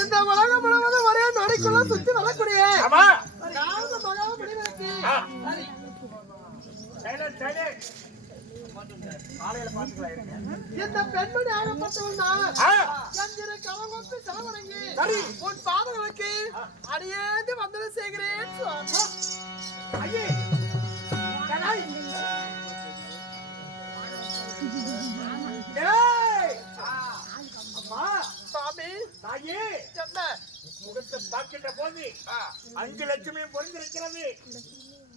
இந்த உலகம் முழுவதும் ஒரே நொடிக்குள்ள சுத்தி வரக்கூடிய இந்த பெண்மணி ஆகப்பட்டவள் கரங்கொப்பி செலவடங்கி உன் பாதங்களுக்கு அடியேந்து வந்தனம் செய்கிறேன் முகத்தை பார்க்கின்ற போது 5 லட்சமே பொருந்திருக்கிறது.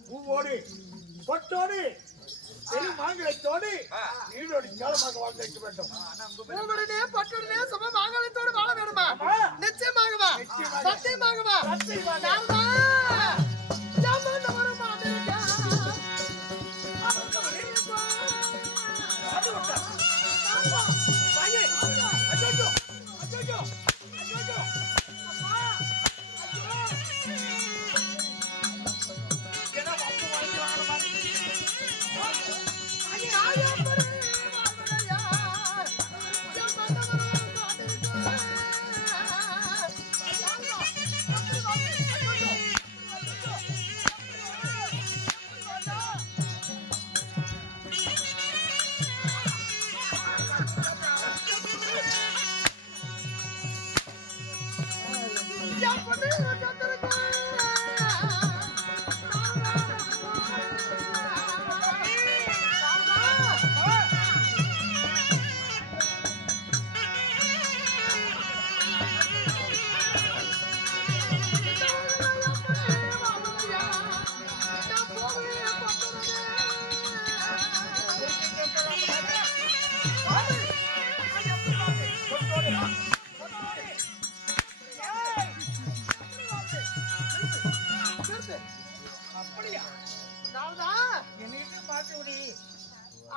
பூவோடு பொட்டோடு மாங்கலத்தோடு ஈடோடு காலமாக வாழ்ந்து வைக்க வேண்டும். பூவுடனே பட்டுடனே சும மாங்கலத்தோடு வாழ வேண்டுமா? நிச்சயமாகவா? சத்தியமாகவா?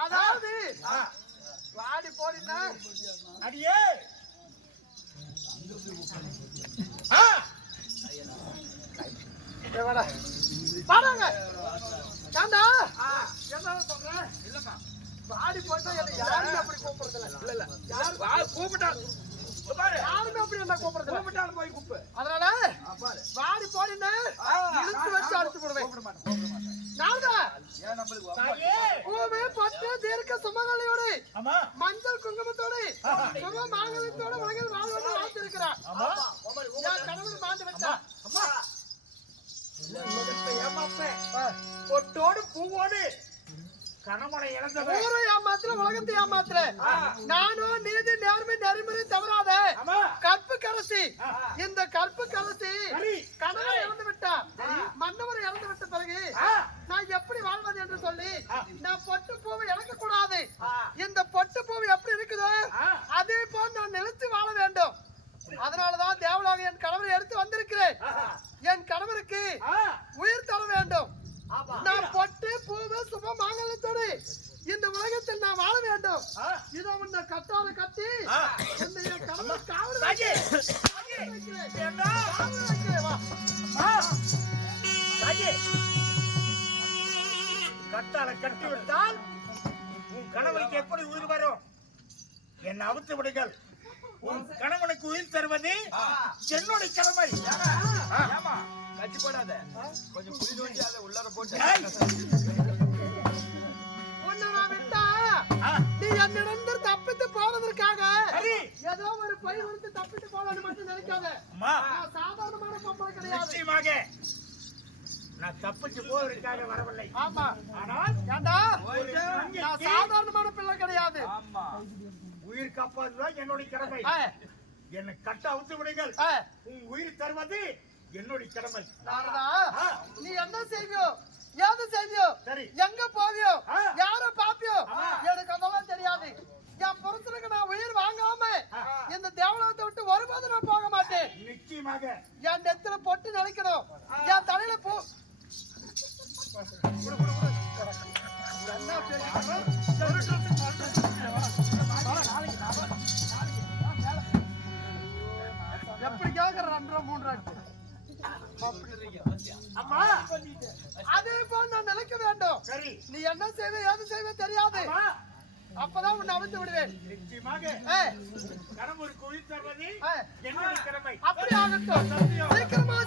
அதாவது வாடி போடினா அடியே பாருங்க காண்டா என்ன சொல்றேன் இல்லப்பா வாடி போட்டா யாரும் அப்படி கூப்பிடுறதில்ல இல்ல யார் கூப்பிட்டா பாரு யாரும் அப்படி என்ன கூப்பிடுறதில்ல கூப்பிட்டாலும் போய் கூப்பு அதனால பாரு வாடி போடினா இழுத்து வச்சு அடிச்சு போடுவேன் நான்தா ஏன் நம்மளுக்கு பூவே பட்டு தீர்க்க சுமங்கலியோடு மஞ்சள் குங்குமத்தோடு சும மாங்கல்யத்தோடு உலகில் வாழ்வது வாழ்த்திருக்கிறார் என் கணவன் மாண்டு வச்சா அம்மா பொட்டோடு பூவோடு கணவனை இழந்தவன் ஊரை ஏமாத்திர உலகத்தை ஏமாத்திர நானும் நீதி நேர்மை நெறிமுறை தவறாத கற்பு கரசி இந்த கற்பு கரசி கணவன் இழந்து விட்டா மன்னவர் இழந்து விட்ட பிறகு நான் எப்படி வாழ்வது என்று சொல்லி நான் பொட்டு பூவை இழக்க கூடாது இந்த பொட்டு பூவை எப்படி இருக்குதோ அதே போல் நான் நிலைத்து வாழ வேண்டும் அதனாலதான் தேவலாக என் கணவரை எடுத்து வந்திருக்கிறேன் என் கணவருக்கு உயிர் தர வேண்டும் நான் பொட்டு பூவு சுப மாங்கல்யத்தோடு இந்த உலகத்தில் நான் வாழ வேண்டும் இதை உன்னை கட்டால கட்டி என் கணவர் காவல் கட்டால கட்டி விட்டால் உன் கணவனுக்கு எப்படி உயிர் வரும்? என்னை அவுத்து விடுங்கள். உன் கணவனுக்கு உயிர் தருவது என்னுடைய கடமை. கட்டி போடாத கொஞ்சம் புரிந்து வந்து அதை உள்ளார போட்டு நீ என்னிடந்து தப்பித்து போவதற்காக ஏதோ ஒரு பை கொடுத்து தப்பித்து போவது மட்டும் நினைக்காத. சாதாரணமான பொம்பளை கிடையாது. நான் தப்பிச்சு போவதற்காக வரவில்லை. ஆமா ஆனால் ஏண்டா நான் சாதாரணமான பிள்ளை கிடையாது. உயிர் காப்பாற்றுதான் என்னுடைய கடமை. என்னை கட்ட அவுத்து விடுங்கள். உன் உயிர் தருவது என்னுடைய கடமை. நீ என்ன செய்வியோ ஏது செய்வியோ எங்க போவியோ யார பாப்பியோ எனக்கு அதெல்லாம் தெரியாது. என் புருஷனுக்கு நான் உயிர் வாங்காம இந்த தேவலோகத்தை விட்டு ஒருபோது நான் போக மாட்டேன். நிச்சயமாக என் நெத்தில பொட்டு நினைக்கணும். என் தலையில பூ எப்படி கேக்குற 2 3 அம்மா அதே போல் நான் நினைக்க வேண்டும். நீ என்ன செய்வே ஏது செய்வே தெரியாது. அப்பதான் உன்னை அவிழ்த்து விடுவேன். கணவருக்கு உயிர் தருவது ஆ. என்னுடைய கடமை. அப்படி ஆகட்டும் சத்தியம். சீக்கிரமா